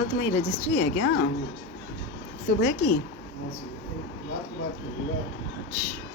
कल तुम्हारी रजिस्ट्री है क्या? सुबह की? हाँ सर, रात की बात करिएगा। अच्छा।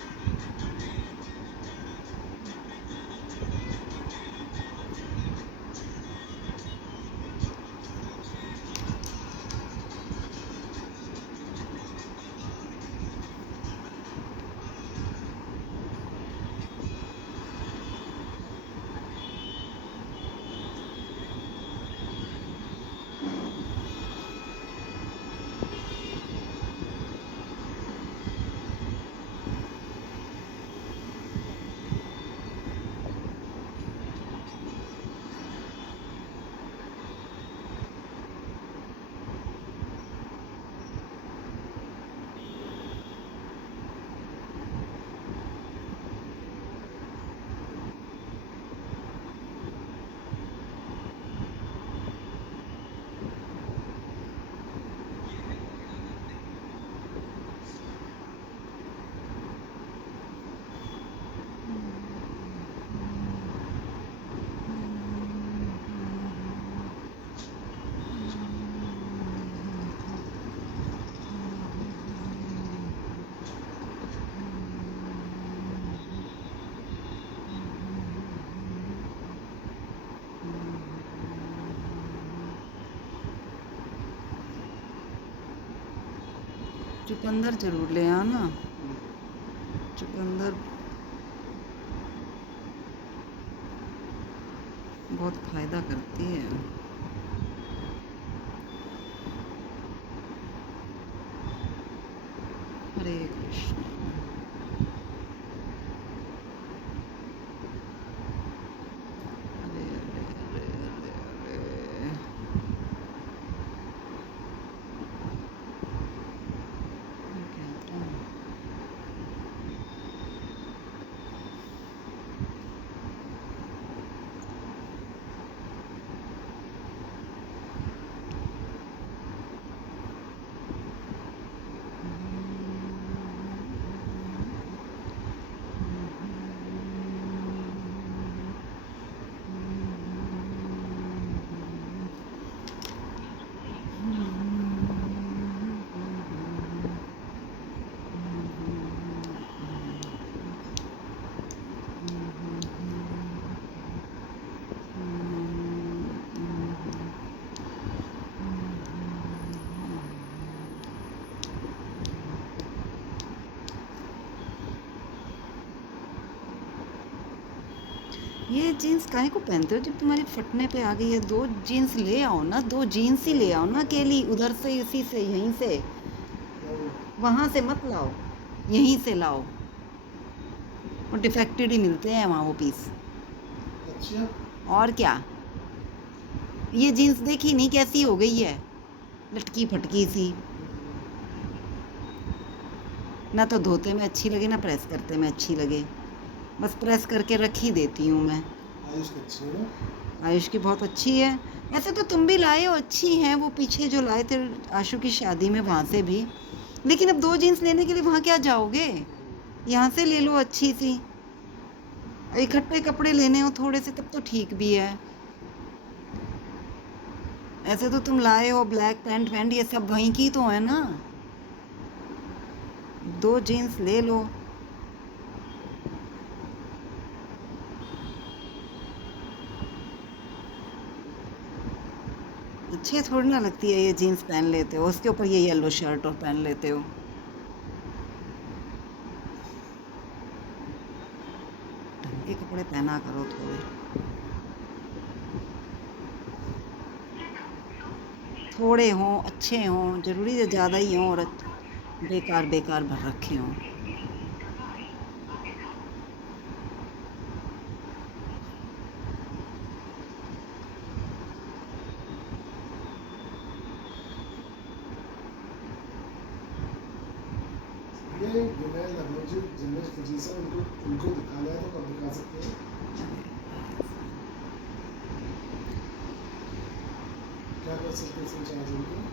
चुकंदर जरूर ले आना। चुकंदर बहुत फायदा करती है। हरे कृष्ण। हरे हरे हरे हरे हरे। क्या था? ये जीन्स काहे को पहनते हो जब तुम्हारी फटने पे आ गई है? दो जीन्स ले आओ ना, दो जीन्स ही ले आओ ना अकेली, उधर से इसी से यहीं से, क्या हुआ? वहाँ से मत लाओ, यहीं से लाओ। और डिफेक्टेड ही मिलते हैं वहाँ वो पीस। अच्छा, और क्या? ये जीन्स देखी नहीं कैसी हो गई है, लटकी फटकी सी। ना तो धोते में अच्छी लगे ना प्रेस करते में अच्छी लगे। बस प्रेस करके रख ही देती हूँ मैं। आयुष की अच्छी है। आयुष की बहुत अच्छी है। ऐसे तो तुम भी लाए हो, अच्छी हैं वो पीछे जो लाए थे आशु की शादी में, वहाँ से भी। लेकिन अब दो जीन्स लेने के लिए वहाँ क्या जाओगे? यहाँ से ले लो अच्छी सी। इकट्ठे कपड़े लेने हो थोड़े से तब तो ठीक भी है। ऐसे तो तुम लाए हो ब्लैक पैंट वैंट, ये सब वहीं की तो है ना। दो जीन्स ले लो। अच्छी थोड़ी ना लगती है ये जीन्स पहन लेते हो, उसके ऊपर ये येलो शर्ट और पहन लेते हो। ढंग के कपड़े पहना करो थोड़े। थोड़े हों अच्छे हों, ज़रूरी है ज़्यादा ही हों और बेकार बेकार भर रखे हों। ये विनय लखनऊ जी जिनमें फिजिशियन उनको दिखाना है तो कब दिखा सकते हैं? क्या कर सकते हैं इसमें चार्ज उनको?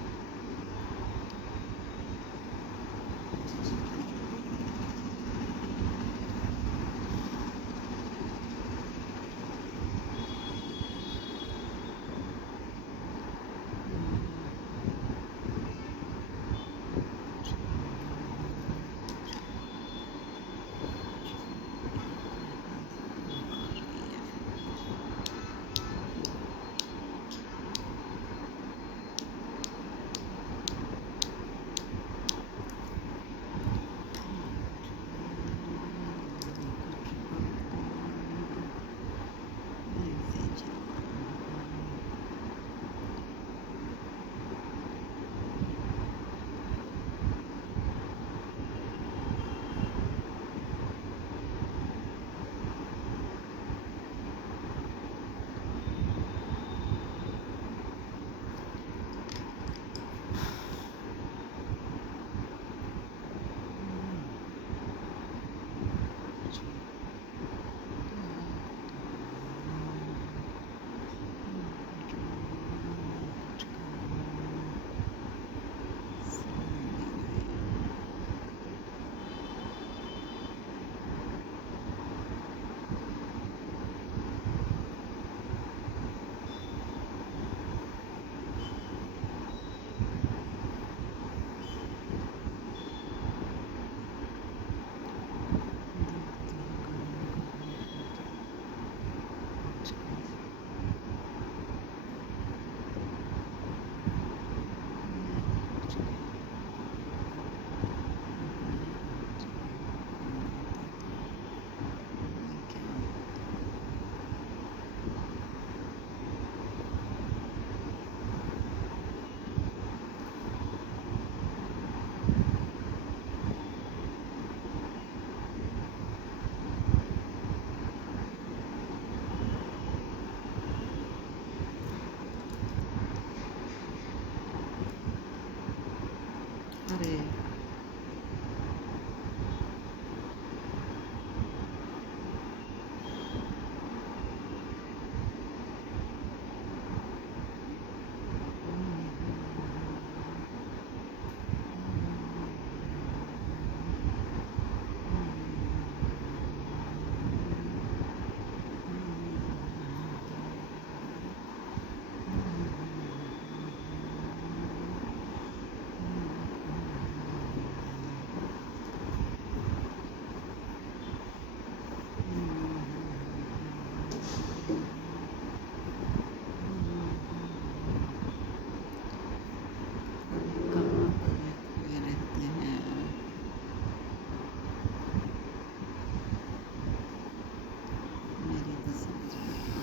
सच बता।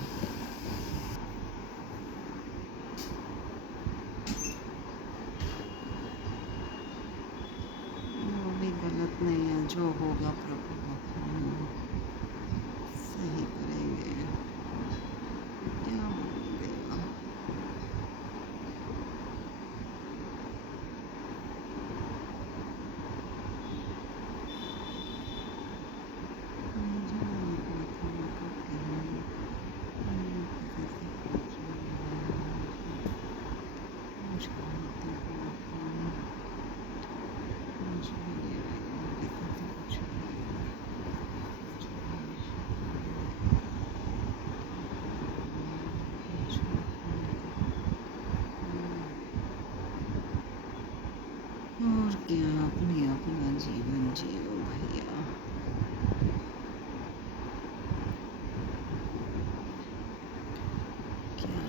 वो भी गलत नहीं है, जो होगा प्रभु सही करेंगे, क्या बोलोगे आप? और क्या, अपने अपना जीवन जियो भैया। क्या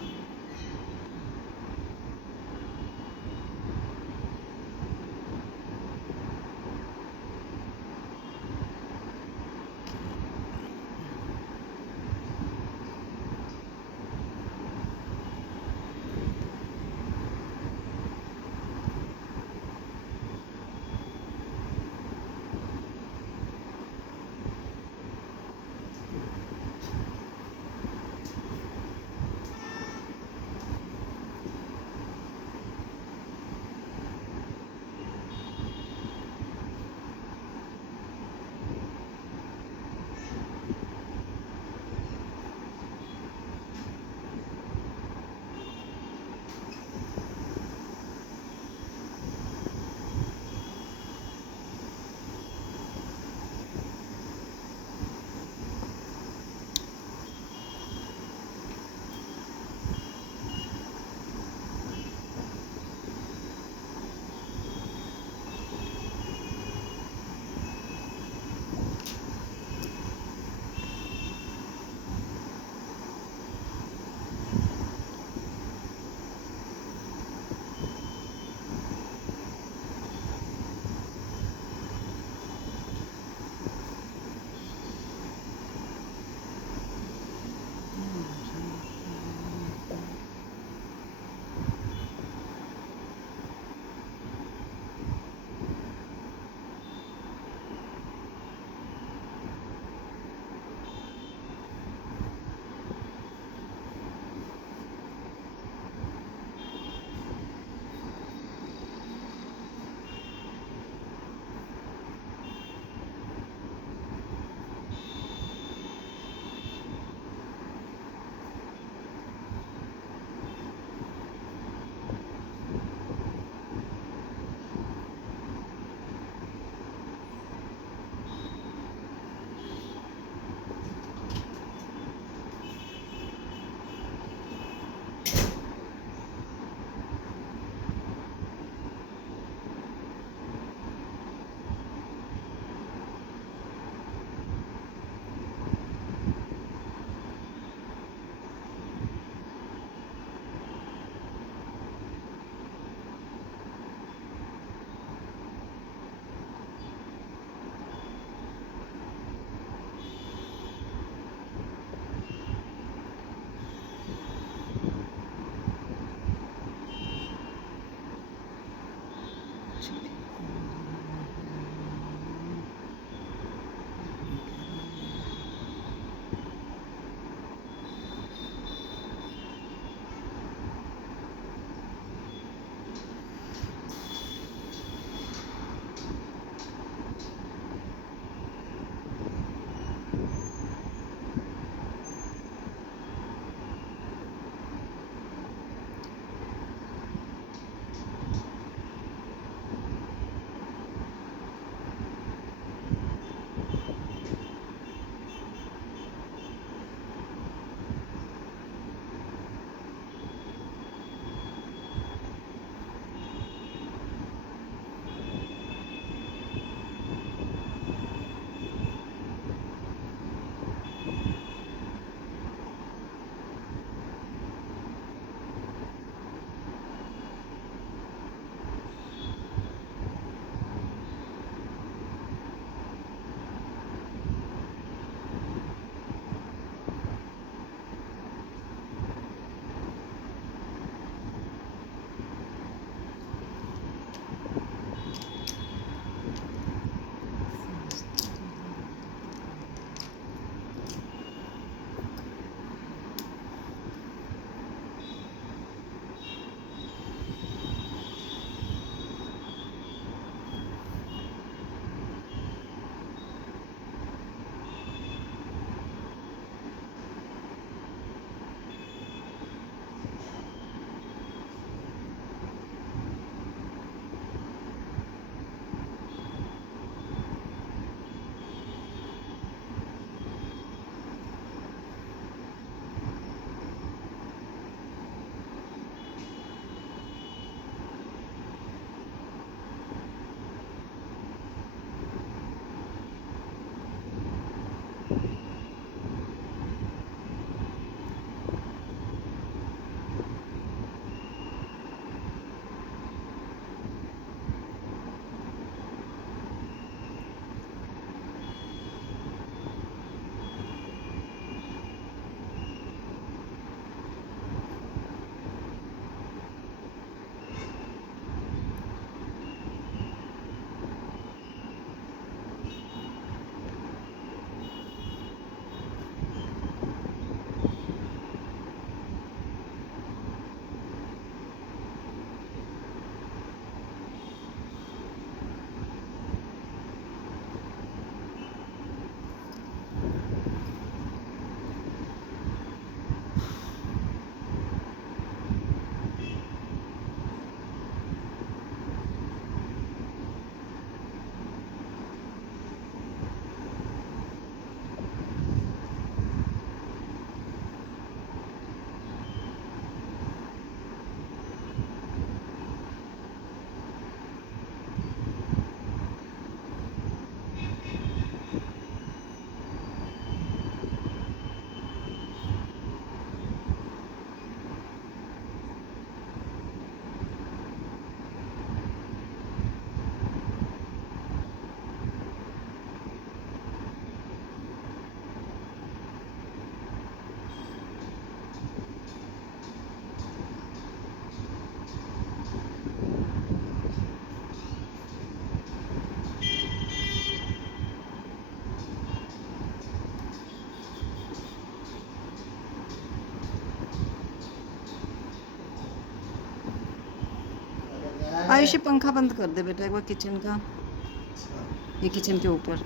आयुष ये पंखा बंद कर दे बेटा एक बार किचन का, अच्छा, ये किचन के ऊपर।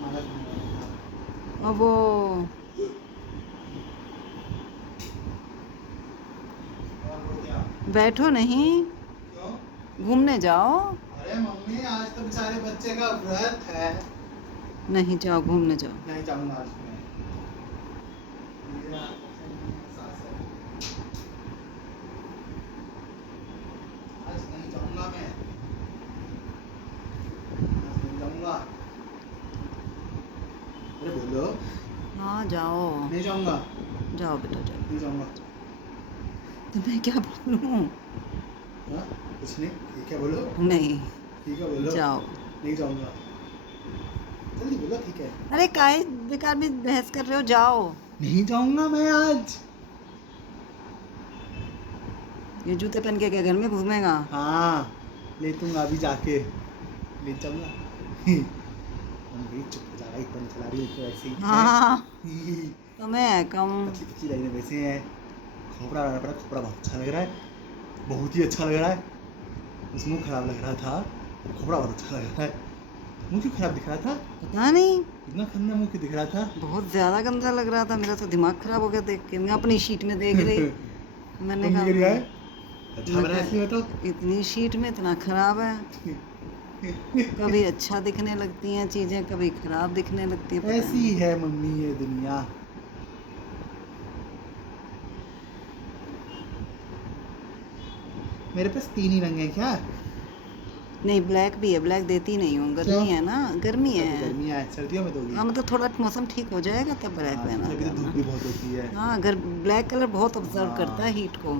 माला बनाया अब वो था। और वो क्या? बैठो नहीं, क्यों? घूमने जाओ। अरे मम्मी आज तो बेचारे बच्चे का व्रत है। नहीं जाओ, घूमने जाओ। नहीं जाऊंगा आज मैं। मेरा सास है। आज नहीं जाऊंगा मैं। आज नहीं जाऊंगा। अरे बोलो। हाँ जाओ, नहीं जाऊंगा। जाओ बेटा जाओ। नहीं जाऊंगा। तो मैं क्या बोलूँ? हाँ? कुछ नहीं। ठीक है बोलो। नहीं ठीक है बोलो। जाओ। नहीं जाऊंगा। जल्दी बोलो ठीक है। अरे काहे बेकार में बहस कर रहे हो, जाओ। नहीं जाऊंगा मैं आज। ये जूते पहन के क्या घर में घूमेगा? हाँ ले दूंगा अभी जाके। ले जाऊंगा। मम्मी चुप हो जाएगा, इतना चला रही है तो ऐसे ही हाँ है। समय है कम। पतली पतली लाइनें वैसे हैं। खोपड़ा लगा पड़ा, खोपड़ा बहुत अच्छा लग रहा है, बहुत ही अच्छा लग रहा है। बस मुंह खराब लग रहा था, खोपड़ा बहुत अच्छा लग रहा है। मुंह क्यों खराब दिख रहा था? पता नहीं, इतना गंदा मुंह क्यों दिख रहा था? बहुत ज्यादा गंदा लग रहा था। मेरा तो दिमाग खराब हो गया देख के। मैं अपनी शीट में देख रही, मैंने तुम क्या है? कहा अच्छा बना है इसलिए तो। इतनी शीट में इतना खराब है। कभी अच्छा दिखने लगती हैं चीजें, कभी खराब दिखने लगती है, पता ऐसी नहीं। है मम्मी ये दुनिया। मेरे पास 3 ही रंग है क्या? नहीं ब्लैक भी है, ब्लैक देती नहीं हूँ, गर्मी क्यों? है ना, गर्मी है। गर्मी है, सर्दियों में दोगी? हाँ मतलब थोड़ा मौसम ठीक हो जाएगा तब ब्लैक हाँ, पहना अभी तो धूप जाना। भी बहुत होती है। हाँ अगर ब्लैक कलर बहुत ऑब्जर्व हाँ। करता है हीट को।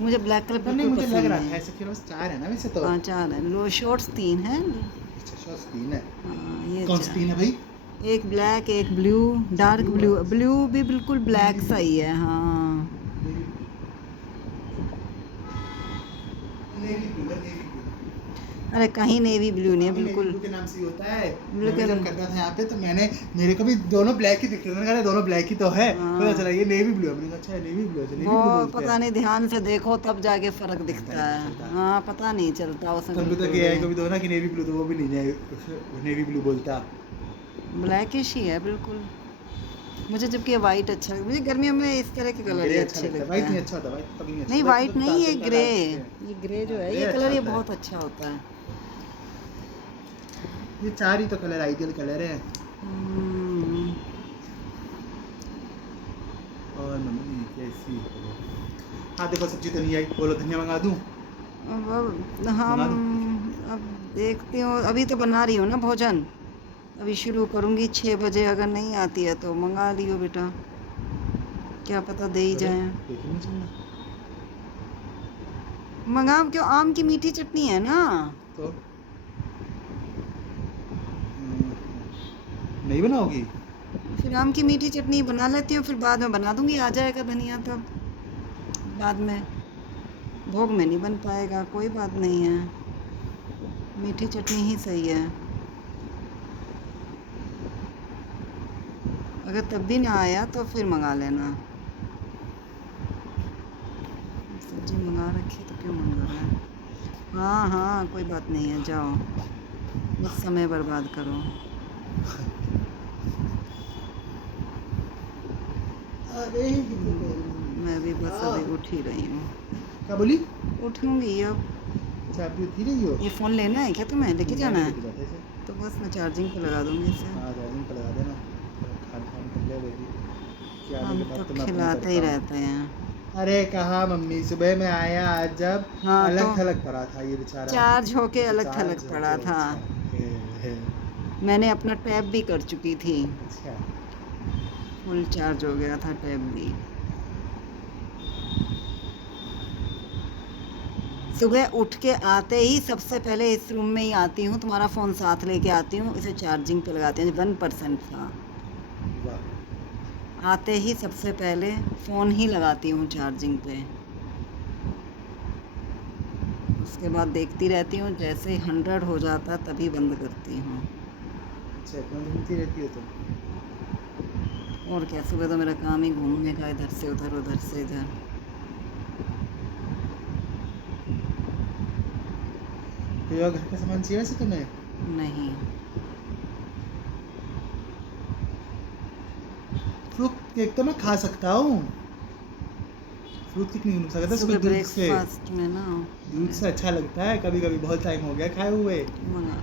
मुझे ब्लैक कलर पता नहीं, बिल्कुल मुझे लग पसंद रहा था नहीं। ऐसे कि बस 4 है ना वैसे तो। हाँ 4 है, लो शॉर्ट्स 3 है। अच्छा शॉर्ट्स 3 है। हाँ ये कौन सी 3 है भाई? एक ब्लैक एक ब्लू, डार्क Blue ब्लू, है। ब्लू भी बिल्कुल ब्लैक Navy सा ही है। हाँ नेवी ब्लू है, नेवी ब्लू। अरे कहीं नेवी ब्लू नहीं है नेवी बिल्कुल। ब्लू के नाम से ही होता है। लेकिन- मैं जब करता था यहाँ पे तो मेरे को भी दोनों ब्लैक ही दिखते थे। मैंने कहा दोनों ब्लैक ही तो है। हाँ। पता चला ये नेवी ब्लू है। मैंने कहा अच्छा नेवी ब्लू है, नेवी वो ब्लू बोलते पता हैं। नहीं, ध्यान से देखो तब जाके फर्क दिखता पता नहीं है। चलता। हाँ पता नहीं चलता उसमें तुम भी तो बिल्कुल किया है भी। कभी तो ना कि नेवी ब्लू, तो वो भी नहीं है नेवी ब्लू बोलता। ब्लैकिश ही है बिल्कुल। मुझे जबकि वाइट अच्छा लगता है, मुझे गर्मियों में इस तरह के कलर ही ग्रे अच्छे लगते व्हाइट नहीं हैं। अच्छा होता, व्हाइट कभी नहीं अच्छा। नहीं वाइट नहीं, ये चलता ग्रे, डाल सकते हैं। ये ग्रे जो हाँ, है ग्रे ये अच्छा कलर ये होता है। बहुत अच्छा होता है। ये 4 ही तो कलर आइडियल कलर है। हम्म, और मम्मी कैसी हो? हाँ देखो सब्जी तो नहीं आई, बोलो धनिया मंगा दूँ? अब हम बना दूँ? अब देखती हूँ, अभी तो बना रही हूँ ना भोजन, अभी शुरू करूँगी 6 बजे। अगर नहीं आती है तो मंगा लियो बेटा, क्या पता दे ही अरे, जाए। लेकिन नहीं चलना मंगाओ क्यों, आम की मीठी चटनी है ना। तो नहीं बनाओगी? फिर आम की मीठी चटनी बना लेती हूँ, फिर बाद में बना दूँगी, आ जाएगा धनिया तब। बाद में भोग में नहीं बन पाएगा, कोई बात नहीं है, मीठी चटनी ही सही है। अगर तब भी ना आया तो फिर मंगा लेना। सब्जी मंगा रखी तो क्यों मंगा रहा है? हाँ हाँ कोई बात नहीं है, जाओ बस समय बर्बाद करो। अरे मैं भी बस अभी उठ ही रही हूँ, क्या बोली? उठूँगी अब। अच्छा अभी उठी रही हो? ये फ़ोन लेना है क्या तुम्हें, लेके जाना है? लेके जाते थे। तो बस मैं चार्जिंग पे लगा दूँगी इसे। हाँ चार्जिंग पे लगा देना। खान कर ले बेबी। क्या आने हम के बाद तो मैं अपनी खिलाते ही करता हूँ। रहते हैं। अरे कहा मम्मी, सुबह में आया आज जब हाँ, अलग तो थलग पड़ा था ये बेचारा। चार्ज होके अलग चार्ज थलग होके, पड़ा था। अच्छा, है। मैंने अपना टैब भी कर चुकी थी, अच्छा फुल चार्ज हो गया था टैब भी। सुबह उठ के आते ही सबसे पहले इस रूम में ही आती हूँ, तुम्हारा फ़ोन साथ लेके आती हूँ, इसे चार्जिंग पे लगाती हूँ। 1% था, वाह। आते ही सबसे पहले फ़ोन ही लगाती हूँ चार्जिंग पे। उसके बाद देखती रहती हूँ, जैसे 100 हो जाता तभी बंद करती हूँ। अच्छा कौन घूमती रहती हो तुम? और क्या, सुबह तो मेरा काम ही घूमने का, इधर से उधर, उधर से इधर। कोई और घर का सामान चाहिए वैसे तुम्हें? नहीं, फ्रूट केक तो मैं खा सकता हूँ। फ्रूट केक नहीं खा सकता, उसमें सुबह दूध से ब्रेकफास्ट में ना दूध से अच्छा लगता है। कभी कभी बहुत टाइम हो गया खाए हुए। मंगा।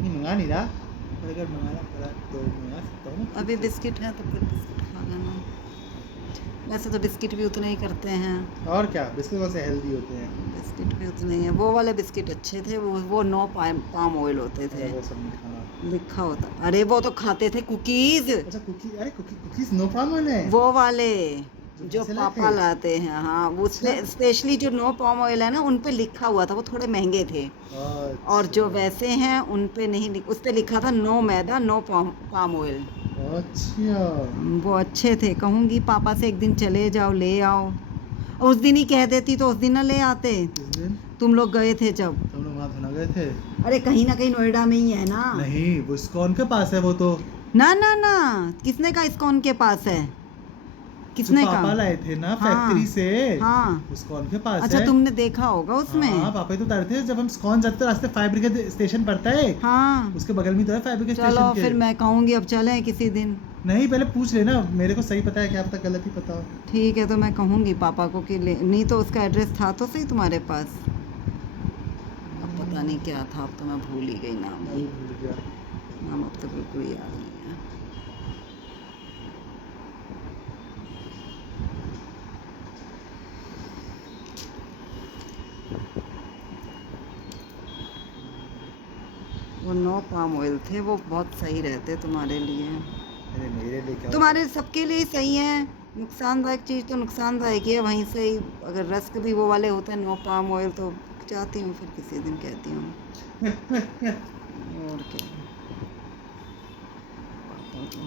नहीं मंगा नहीं रहा, पर अगर मंगाना पड़ा तो मंगा सकता हूँ ना। अभी बिस्किट है तो फिर बिस्किट खा लेना। वैसे तो बिस्किट भी उतने ही करते हैं, और क्या, बिस्कुट कौन से हेल्दी होते हैं? बिस्किट भी उतने ही हैं। वो वाले बिस्किट अच्छे थे, वो नो पाम ऑयल होते थे, अरे वो सब नहीं खाना। लिखा होता। अरे वो तो खाते थे कुकीज, अच्छा कुकी, अरे कुकीज नो पाम ऑयल है? वो वाले जो कैसे लाते? पापा लाते हैं। हाँ, वो अच्छा। स्पेशली जो नो पाम ऑयल है ना, उन पे लिखा हुआ था। वो थोड़े महंगे थे। और जो अच्छा वैसे हैं उन पे नहीं उस पे लिखा था नो मैदा नो पाम ऑयल। अच्छा। वो अच्छे थे। कहूँगी पापा से एक दिन चले जाओ ले आओ, और उस दिन ही कह देती तो उस दिन ना ले आते। किस दिन? तुम लोग गए थे जब। तुम लोग वहाँ धुना गए थे? अरे कहीं ना कहीं नोएडा में ही है ना। नहीं, वो इस्कॉन के पास है वो तो। ना ना ना, किसने कहा इस्कॉन के पास है? जो किसने पापा कहा? लाए थे ना हाँ फैक्ट्री से, हाँ। इस्कॉन के पास अच्छा है। तुमने देखा होगा उसमें। हाँ पापा ही तो उतारे थे जब हम इस्कॉन जाते थे, रास्ते फायर ब्रिगेड स्टेशन पड़ता है, हाँ उसके बगल में तो है फायर ब्रिगेड चलो स्टेशन के। फिर मैं कहूँगी अब चलें किसी दिन। नहीं पहले पूछ लेना, मेरे को सही पता है, क्या पता गलत ही पता हो। ठीक है, तो मैं कहूँगी पापा को कि नहीं तो उसका एड्रेस था तो सही तुम्हारे पास। अब पता नहीं क्या था, अब तो मैं भूल ही गई नाम। मैं भी भूल गया। नाम अब तो बिल्कुल याद नहीं है। वो नो पाम ऑयल थे, वो बहुत सही रहते तुम्हारे लिए। अरे मेरे लिए क्या? तुम्हारे सबके लिए ही सही है। नुकसानदायक चीज़ तो नुकसानदायक ही है, वहीं से ही। अगर रस्क भी वो वाले होते हैं नो पाम ऑयल, तो चाहती हूँ फिर किसी दिन कहती हूँ। और क्या पापा को।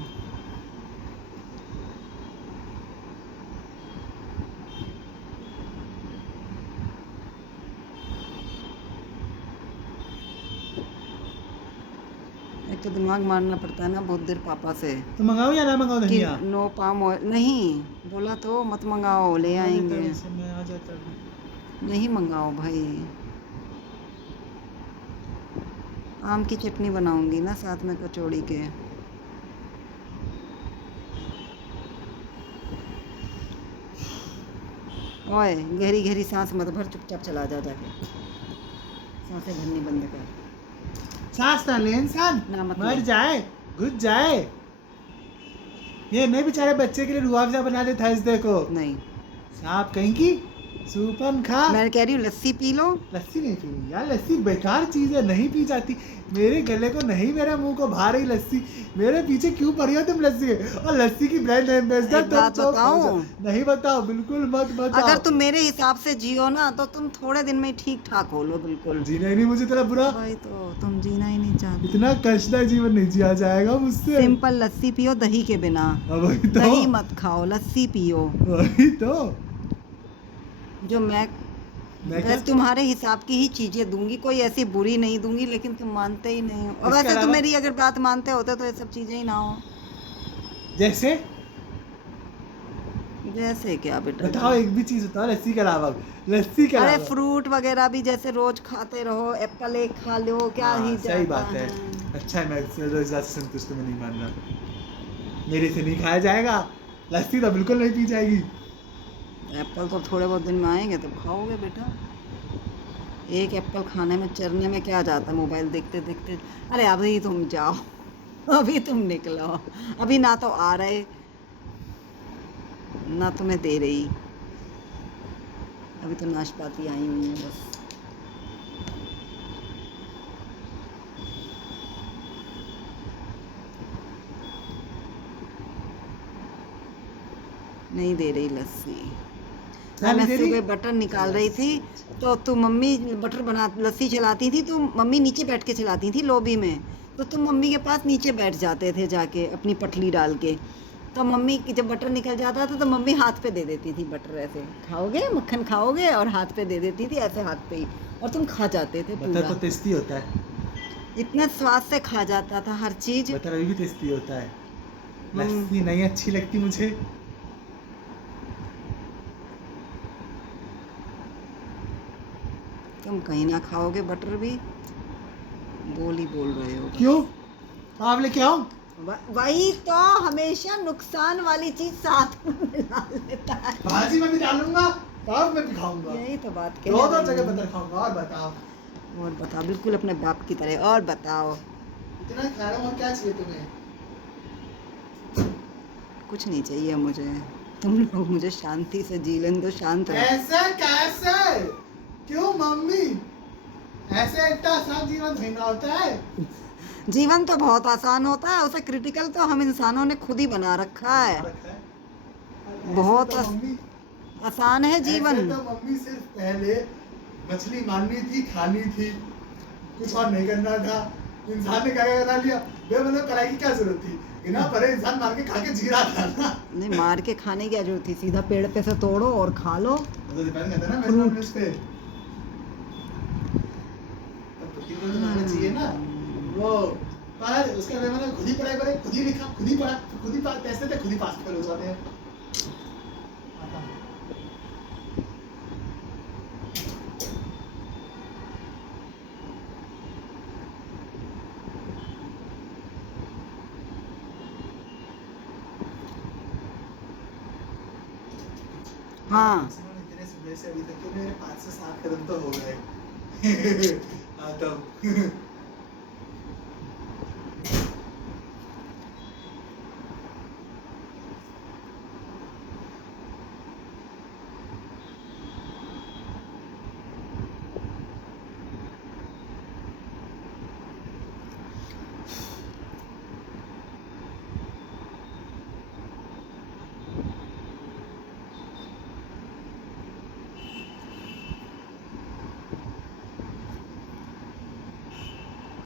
एक तो दिमाग मारना पड़ता है ना बहुत देर पापा से तो मंगाओ या ना मंगाओ कि धनिया? No palm oil. नहीं बोला तो मत मंगाओ, ले आएंगे। मैं आ जाता हूँ। नहीं मंगाओ भाई। आम की चटनी बनाऊंगी ना साथ में कचौड़ी के। ओए गहरी गहरी सांस मत भर, चुपचाप चला जा जाके। सांसें भरनी बंद कर। सांस ना ले इंसान, ना मत मर ले। जाए, घुस जाए। ये नहीं बेचारे बच्चे के लिए रूह अफ़ज़ा बना दे थर्सडे को। नहीं, सांप कहीं की, सूपन खा। मैं कह रही हूँ लस्सी पी लो। लस्सी नहीं पीनी यार, लस्सी बेकार चीज़ है, नहीं पी जाती। मेरे गले को नहीं, मेरे मुंह को भा रही लस्सी। मेरे पीछे क्यों पड़ी हो तुम लस्सी के? और लस्सी की ब्रांड एम्बेसडर एक बात तुम बताऊं? नहीं बताओ, बिल्कुल मत बताओ। अगर तुम मेरे हिसाब से जियो ना तो तुम थोड़े दिन में ही ठीक ठाक हो लो बिल्कुल। जीना ही नहीं मुझे तेरा बुरा। भाई तो तुम जीना ही नहीं चाहते। इतना कष्टदायक जीवन नहीं जिया जाएगा मुझसे। सिंपल लस्सी पियो दही के बिना। वही तो, दही मत खाओ, लस्सी पियो। वही तो। जो मैं क्या? बस तुम्हारे हिसाब की ही चीजें दूंगी, कोई ऐसी बुरी नहीं दूंगी, लेकिन तुम मानते ही नहीं हो। और इसके वैसे तुम अलावा? मेरी अगर बात मानते होते तो ये सब चीजें ही ना हो। जैसे जैसे क्या बेटा? बताओ, एक भी चीज बताओ लस्सी के अलावा। लस्सी के अरे अलावा फ्रूट वगैरह भी जैसे रोज खाते रहो, एप्पल एक खा लो, क्या हाँ, ही सही जाता बात है। अच्छा है, मैं रोज से संतुष्ट में नहीं मान रहा। मेरे से नहीं खाया जाएगा, लस्सी तो बिल्कुल नहीं पी जाएगी। एप्पल तो थोड़े बहुत दिन में आएंगे तब खाओगे बेटा। एक एप्पल खाने में चरने में क्या जाता है, मोबाइल देखते देखते। अरे अभी तुम जाओ, अभी तुम निकलो। अभी ना तो आ रहे ना तुम्हें दे रही। अभी तो नाशपाती आई हुई है बस। नहीं दे रही लस्सी। क्या मैं नहीं दे रही? सुबह बटर निकाल रही थी तो मम्मी बटर बना लस्सी चलाती थी, तो मम्मी नीचे बैठ के चलाती थी लॉबी में। तो तुम मम्मी के पास नीचे बैठ जाते थे जाके अपनी पटली डाल के। तो मम्मी की जब बटर निकल जाता था तो मम्मी हाथ पे दे देती थी बटर, ऐसे खाओगे मक्खन खाओगे, और हाथ पे दे देती थी ऐसे हाथ पे ही, और तुम खा जाते थे बटर पूरा। तो टेस्टी होता है। इतना स्वाद से खा जाता था हर चीज। बटर अभी भी टेस्टी होता है। लस्सी नहीं अच्छी लगती मुझे। तुम कहीं ना खाओगे बटर भी। बोल ही बोल रहे हो। क्यों आप लेके आओ। वही तो हमेशा नुकसान वाली चीज साथ में मिला लेता है। भाजी में भी डालूंगा और मैं भी खाऊंगा। यही तो बात दो दो रही जगह हूँ। बदल खाऊंगा। और बताओ और बताओ, बिल्कुल अपने बाप की तरह। और बताओ, इतना खा रहा हूँ और क्या चाहिए तुम्हें? कुछ नहीं चाहिए मुझे। तुम लोग मुझे शांति से जी लेने दो, शांत रहो। ऐसे कैसे? क्यों मम्मी? ऐसे इतना आसान जीवन थोड़ी ना होता है। जीवन तो बहुत आसान होता है, उसे क्रिटिकल तो हम इंसानों ने खुद ही बना रखा है। ऐसे बहुत तो मम्मी आसान है जीवन। ऐसे तो मम्मी सिर्फ पहले मछली मारनी थी, खानी थी, कुछ और नहीं करना था। इंसान ने क्या क्या करा लिया। मतलब कढ़ाई की क्या जरूरत थी? बिना परे इंसान मार के खा के जी रहा था ना। नहीं, मार के खाने की क्या जरूरत थी? सीधा पेड़ पे से तोड़ो और खा लो। तो डिपेंड करता है ना मेजरमेंट्स पे। तो प्रोटीन तो बनाना चाहिए ना। वो पर उसके बारे में खुद ही पढ़ाई करे, खुद ही लिखा, खुद ही पढ़ा, खुद ही टेस्ट देते, खुद ही पास फेल हो जाते हैं। हाँ, इतने सुबह से अभी तक के मेरे 5 से 7 कदम तो हो गए। हाँ तब